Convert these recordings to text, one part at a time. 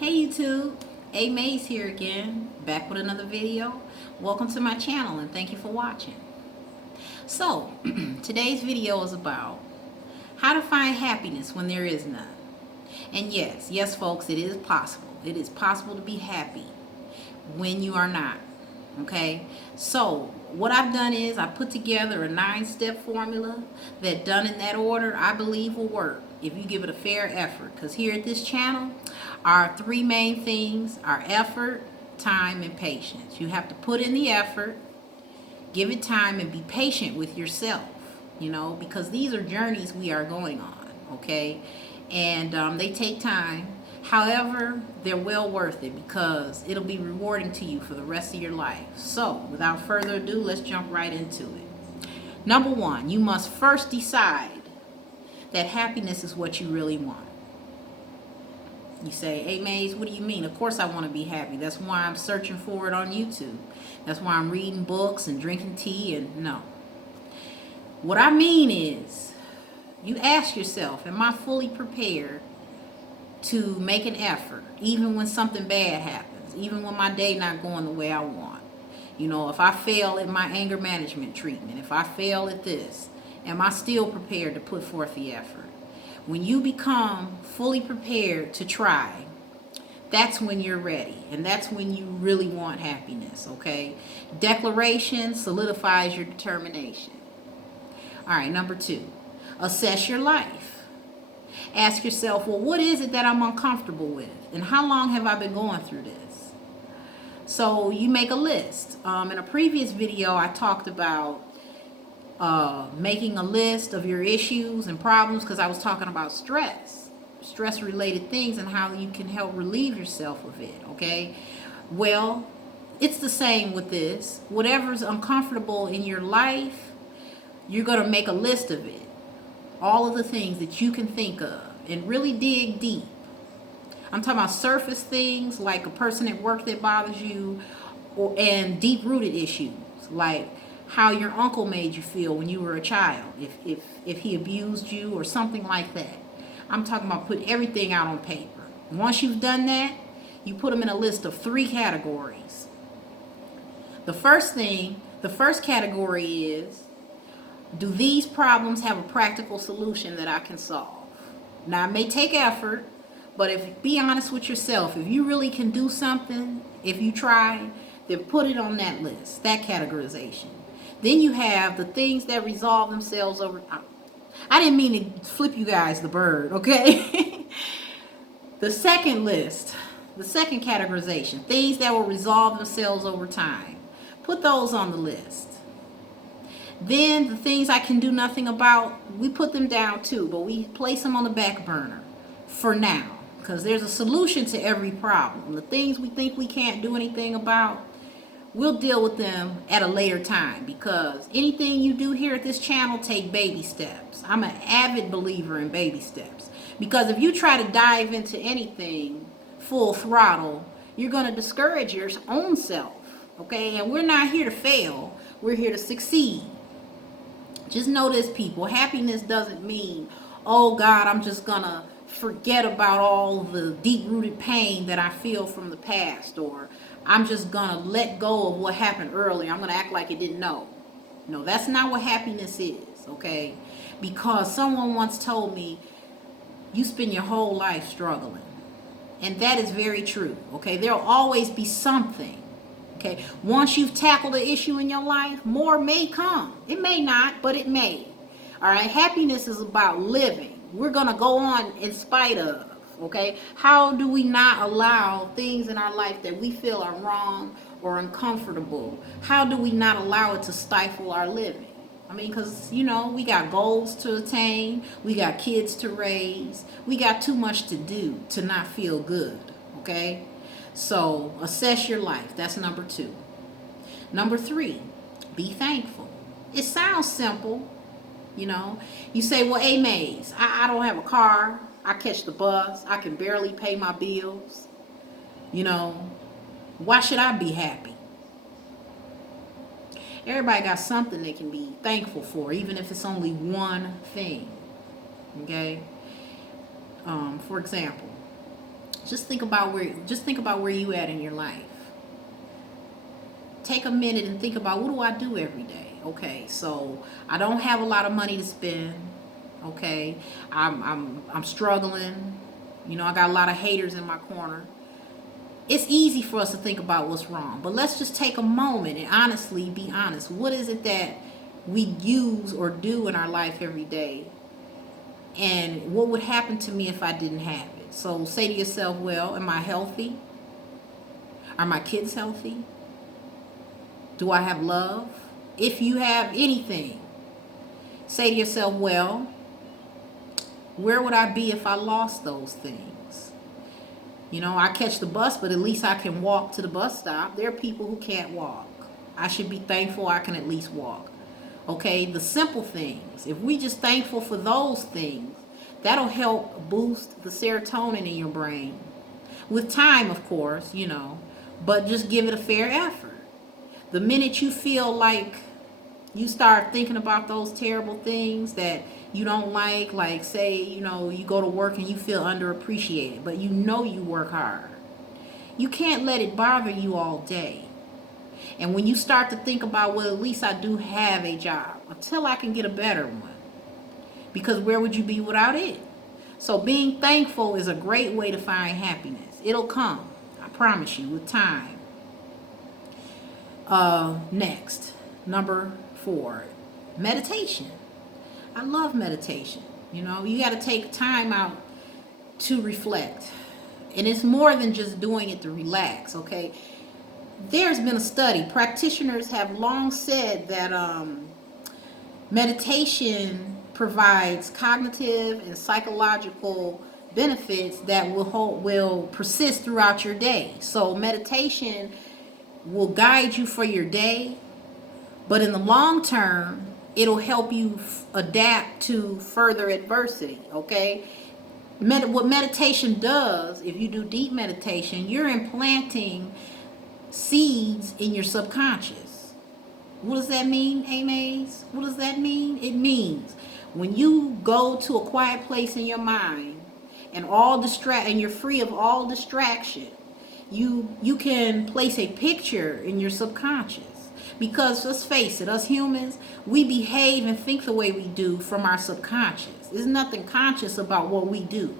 Hey YouTube, A.Maze here again, back with another video. Welcome to my channel and thank you for watching. So, today's video is about how to find happiness when there is none. And yes folks, it is possible. It is possible to be happy when you are not. Okay, so what I've done is I put together a 9-step formula that, done in that order, I believe will work if you give it a fair effort. Because here at this channel, our three main things are effort, time, and patience. You have to put in the effort, give it time, and be patient with yourself, because these are journeys we are going on, okay? And they take time. However, they're well worth it because it'll be rewarding to you for the rest of your life. So, without further ado, let's jump right into it. Number one, you must first decide that happiness is what you really want. You say, hey Maze, what do you mean? Of course I want to be happy. That's why I'm searching for it on YouTube. That's why I'm reading books and drinking tea. And no. What I mean is, you ask yourself, am I fully prepared to make an effort, even when something bad happens, even when my day not going the way I want? If I fail at my anger management treatment, if I fail at this, am I still prepared to put forth the effort? When you become fully prepared to try, that's when you're ready, and that's when you really want happiness, okay? Declaration solidifies your determination. All right, number two, assess your life. Ask yourself, well, what is it that I'm uncomfortable with? And how long have I been going through this? So you make a list. In a previous video, I talked about making a list of your issues and problems because I was talking about stress-related things and how you can help relieve yourself of it, okay? Well, it's the same with this. Whatever's uncomfortable in your life, you're going to make a list of it. All of the things that you can think of and really dig deep. I'm talking about surface things like a person at work that bothers you, and deep-rooted issues like how your uncle made you feel when you were a child, if he abused you or something like that. I'm talking about put everything out on paper. Once you've done that, you put them in a list of 3 categories. The first category is, do these problems have a practical solution that I can solve? Now, it may take effort, but be honest with yourself. If you really can do something, if you try, then put it on that list, that categorization. Then you have the things that resolve themselves over time. I didn't mean to flip you guys the bird, okay? The second categorization, things that will resolve themselves over time. Put those on the list. Then the things I can do nothing about, we put them down too, but we place them on the back burner for now, because there's a solution to every problem. The things we think we can't do anything about, we'll deal with them at a later time, because anything you do here at this channel, take baby steps. I'm an avid believer in baby steps, because if you try to dive into anything full throttle, you're going to discourage your own self, okay? And we're not here to fail. We're here to succeed. Just know this, people. Happiness doesn't mean, oh God, I'm just going to forget about all the deep-rooted pain that I feel from the past, or I'm just going to let go of what happened earlier. I'm going to act like I didn't know. No, that's not what happiness is, okay? Because someone once told me, you spend your whole life struggling. And that is very true, okay? There'll always be something. Okay, once you've tackled an issue in your life, more may come. It may not, but it may. All right, happiness is about living. We're going to go on in spite of, okay? How do we not allow things in our life that we feel are wrong or uncomfortable? How do we not allow it to stifle our living? I mean, because, we got goals to attain. We got kids to raise. We got too much to do to not feel good, okay? So, assess your life. That's number 2. Number 3, be thankful. It sounds simple, You say, well, A.Maze, I don't have a car. I catch the bus. I can barely pay my bills. Why should I be happy? Everybody got something they can be thankful for, even if it's only one thing, okay? For example, Just think about where you at in your life. Take a minute and think about, what do I do every day? Okay, so I don't have a lot of money to spend. Okay, I'm struggling. You know, I got a lot of haters in my corner. It's easy for us to think about what's wrong, but let's just take a moment and honestly be honest. What is it that we use or do in our life every day? And what would happen to me if I didn't have it? So say to yourself, well, am I healthy? Are my kids healthy? Do I have love? If you have anything, say to yourself, well, where would I be if I lost those things? You know, I catch the bus, but at least I can walk to the bus stop. There are people who can't walk. I should be thankful I can at least walk. Okay, the simple things. If we just thankful for those things, that'll help boost the serotonin in your brain. With time, of course, you know, but just give it a fair effort. The minute you feel like you start thinking about those terrible things that you don't like say, you know, you go to work and you feel underappreciated, but you know you work hard. You can't let it bother you all day. And when you start to think about, well, at least I do have a job until I can get a better one. Because where would you be without it? So being thankful is a great way to find happiness. It'll come, I promise you, with time. Next, number 4, meditation. I love meditation. You know, you got to take time out to reflect. And it's more than just doing it to relax, okay? There's been a study. Practitioners have long said that meditation provides cognitive and psychological benefits that will persist throughout your day. So meditation will guide you for your day, but in the long term, it'll help you adapt to further adversity, okay? What meditation does, if you do deep meditation, you're implanting seeds in your subconscious. What does that mean, A.Maze? What does that mean? It means when you go to a quiet place in your mind and you're free of all distraction, you can place a picture in your subconscious. Because let's face it, us humans, we behave and think the way we do from our subconscious. There's nothing conscious about what we do.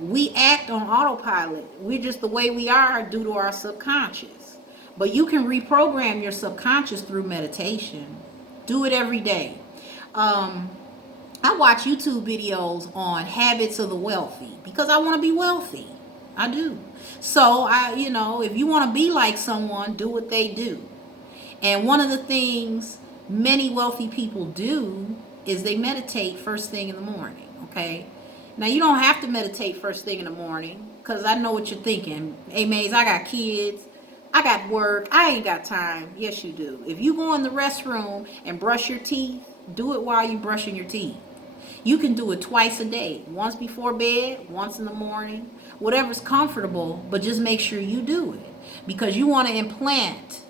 We act on autopilot. We're just the way we are due to our subconscious. But you can reprogram your subconscious through meditation. Do it every day. I watch YouTube videos on habits of the wealthy because I want to be wealthy. I do. So if you want to be like someone, do what they do. And one of the things many wealthy people do is they meditate first thing in the morning, okay? Now, you don't have to meditate first thing in the morning because I know what you're thinking. Hey, Maze, I got kids. I got work. I ain't got time. Yes, you do. If you go in the restroom and brush your teeth, do it while you're brushing your teeth. You can do it twice a day. Once before bed, once in the morning. Whatever's comfortable, but just make sure you do it. Because you want to implant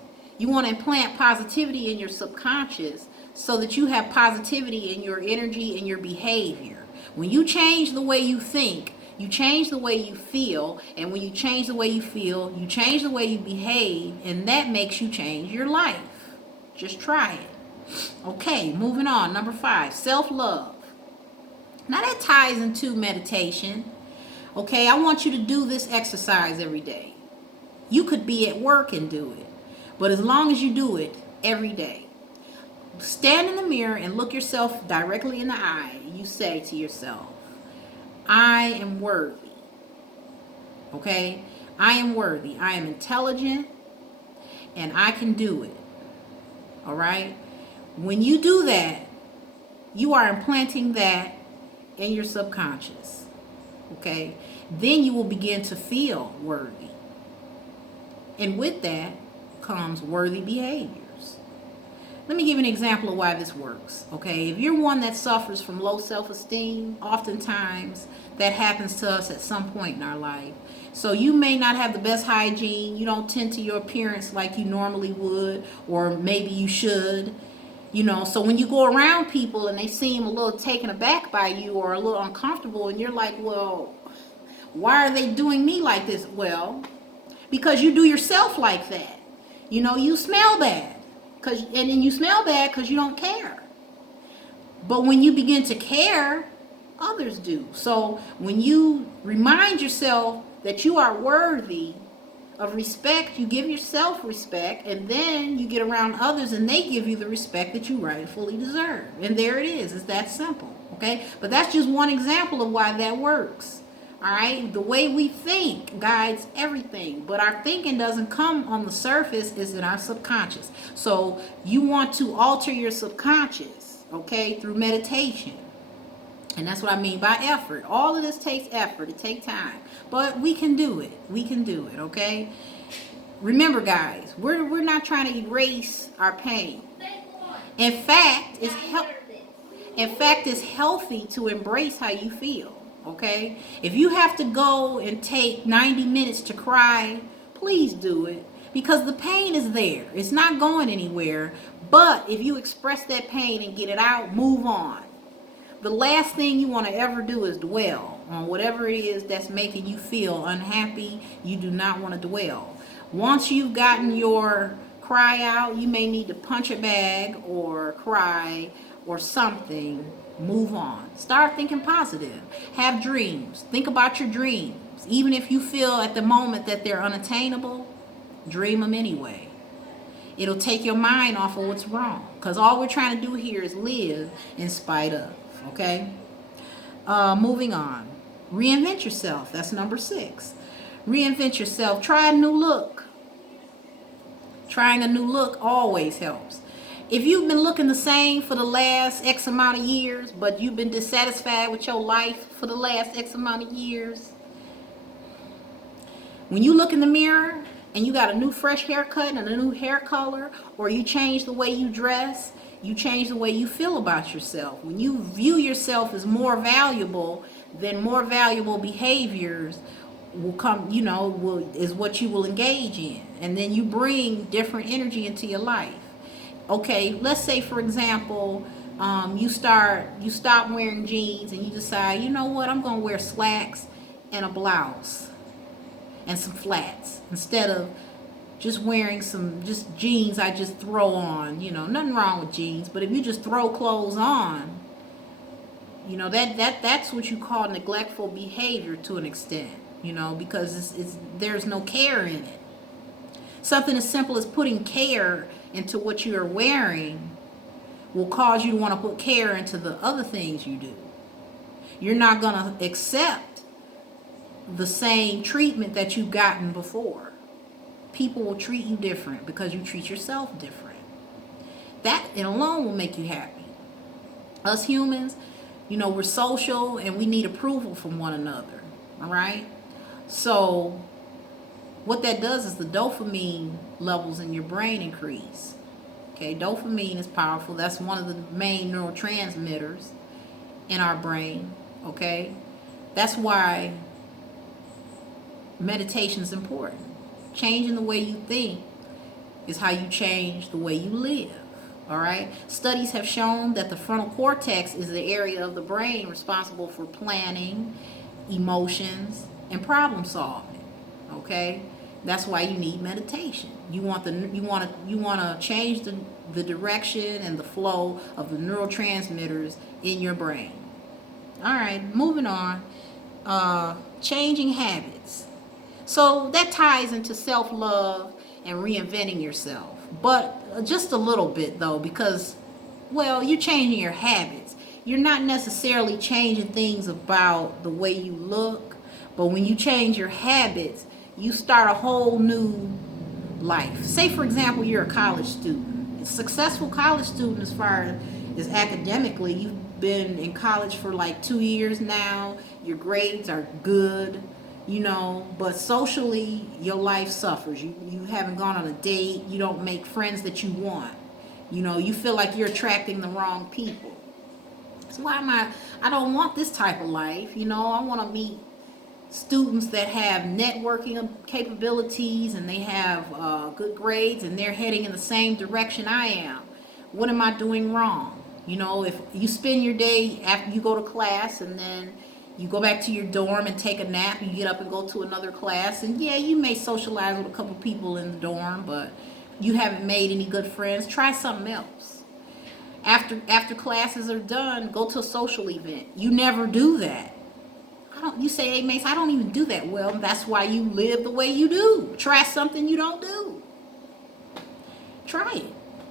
positivity in your subconscious so that you have positivity in your energy and your behavior. When you change the way you think, you change the way you feel, and when you change the way you feel, you change the way you behave, and that makes you change your life. Just try it. Okay, moving on. Number 5, self-love. Now that ties into meditation. Okay, I want you to do this exercise every day. You could be at work and do it, but as long as you do it every day, stand in the mirror and look yourself directly in the eye. You say to yourself, I am worthy. Okay? I am worthy. I am intelligent and I can do it. All right? When you do that, you are implanting that in your subconscious. Okay? Then you will begin to feel worthy. And with that comes worthy behaviors. Let me give you an example of why this works. Okay, if you're one that suffers from low self-esteem, oftentimes that happens to us at some point in our life. So you may not have the best hygiene, you don't tend to your appearance like you normally would, or maybe you should. So when you go around people and they seem a little taken aback by you or a little uncomfortable, and you're like, well, Why are they doing me like this? Well, because you do yourself like that. You know, you smell bad. And then you smell bad because you don't care. But when you begin to care, others do. So when you remind yourself that you are worthy of respect, you give yourself respect, and then you get around others and they give you the respect that you rightfully deserve. And there it is. It's that simple. Okay? But that's just one example of why that works. All right? The way we think guides everything. But our thinking doesn't come on the surface, it's in our subconscious. So you want to alter your subconscious, okay, through meditation. And that's what I mean by effort. All of this takes effort. It takes time. But we can do it. We can do it, okay? Remember, guys, we're not trying to erase our pain. In fact, it's healthy to embrace how you feel, okay? If you have to go and take 90 minutes to cry, please do it. Because the pain is there. It's not going anywhere. But if you express that pain and get it out, move on. The last thing you want to ever do is dwell on whatever it is that's making you feel unhappy. You do not want to dwell. Once you've gotten your cry out, you may need to punch a bag or cry or something. Move on. Start thinking positive. Have dreams. Think about your dreams. Even if you feel at the moment that they're unattainable, dream them anyway. It'll take your mind off of what's wrong. Because all we're trying to do here is live in spite of. Okay? Moving on. Reinvent yourself. That's number 6. Reinvent yourself. Try a new look. Trying a new look always helps. If you've been looking the same for the last X amount of years, but you've been dissatisfied with your life for the last X amount of years, when you look in the mirror and you got a new fresh haircut and a new hair color, or you change the way you dress, you change the way you feel about yourself. When you view yourself as more valuable, then more valuable behaviors will come, is what you will engage in. And then you bring different energy into your life. Okay, let's say, for example, you stop wearing jeans and you decide, you know what, I'm going to wear slacks and a blouse and some flats instead of just wearing some jeans I just throw on. Nothing wrong with jeans, but if you just throw clothes on, that's what you call neglectful behavior to an extent, because there's no care in it. Something as simple as putting care into what you are wearing will cause you to want to put care into the other things you do. You're not going to accept the same treatment that you've gotten before. People will treat you different because you treat yourself different. That in alone will make you happy. Us humans, we're social and we need approval from one another. All right? So what that does is the dopamine levels in your brain increase. Okay, dopamine is powerful. That's one of the main neurotransmitters in our brain. Okay? That's why meditation is important. Changing the way you think is how you change the way you live. All right? Studies have shown that the frontal cortex is the area of the brain responsible for planning, emotions, and problem solving. Okay? That's why you need meditation. You want to change the direction and the flow of the neurotransmitters in your brain. All right, moving on. Changing habits. So that ties into self-love and reinventing yourself. But just a little bit, though, because, you're changing your habits. You're not necessarily changing things about the way you look, but when you change your habits, you start a whole new life. Say, for example, you're a college student. A successful college student as far as academically. You've been in college for like 2 years now. Your grades are good. But socially, your life suffers. You haven't gone on a date. You don't make friends that you want. You feel like you're attracting the wrong people. So I don't want this type of life. I want to meet students that have networking capabilities and they have good grades and they're heading in the same direction I am. What am I doing wrong? If you spend your day after you go to class and then You go back to your dorm and take a nap. You get up and go to another class. And yeah, you may socialize with a couple people in the dorm, but you haven't made any good friends. Try something else. After classes are done, go to a social event. You never do that. You say, hey, Mace, I don't even do that. Well, that's why you live the way you do. Try something you don't do. Try it.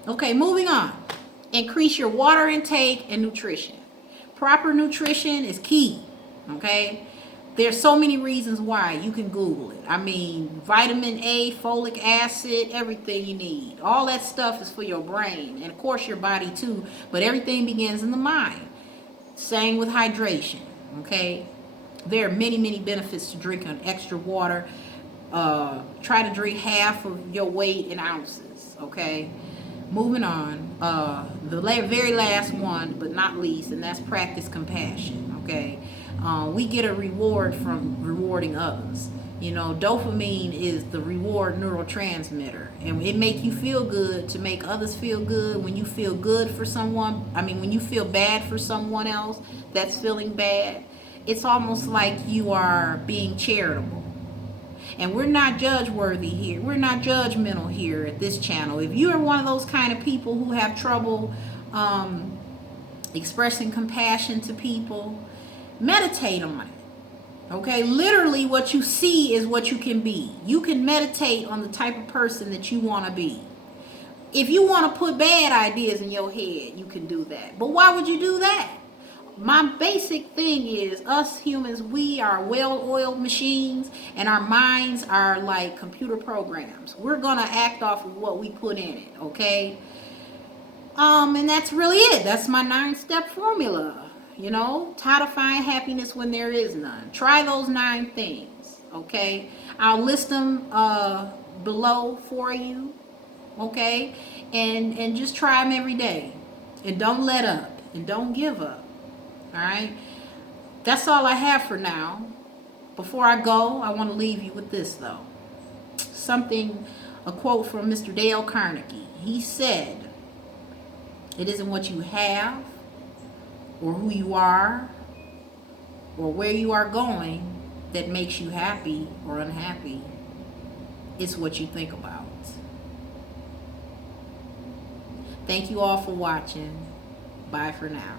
Okay, moving on. Increase your water intake and nutrition. Proper nutrition is key. Okay? There's so many reasons why. You can Google it. I mean, vitamin A, folic acid, everything you need. All that stuff is for your brain. And of course your body too. But everything begins in the mind. Same with hydration. Okay? There are many, many benefits to drinking extra water. Try to drink half of your weight in ounces. Okay? Moving on. The very last one, but not least, and that's practice compassion. Okay? We get a reward from rewarding others. You know, dopamine is the reward neurotransmitter, and it make you feel good to make others feel good. When you feel good for someone, when you feel bad for someone else that's feeling bad, it's almost like you are being charitable. And we're not judge-worthy here. We're not judgmental here at this channel. If you are one of those kind of people who have trouble expressing compassion to people, meditate on it. Okay? Literally, what you see is what you can be. You can meditate on the type of person that you want to be. If you want to put bad ideas in your head, you can do that. But why would you do that? My basic thing is, us humans, we are well-oiled machines, and our minds are like computer programs. We're going to act off of what we put in it, okay? And that's really it. That's my 9-step formula. You know, how to find happiness when there is none. Try those 9 things, okay? I'll list them below for you, okay? And just try them every day. And don't let up. And don't give up. All right? That's all I have for now. Before I go, I want to leave you with this, though. A quote from Mr. Dale Carnegie. He said, "It isn't what you have, or who you are, or where you are going that makes you happy or unhappy. It's what you think about." Thank you all for watching. Bye for now.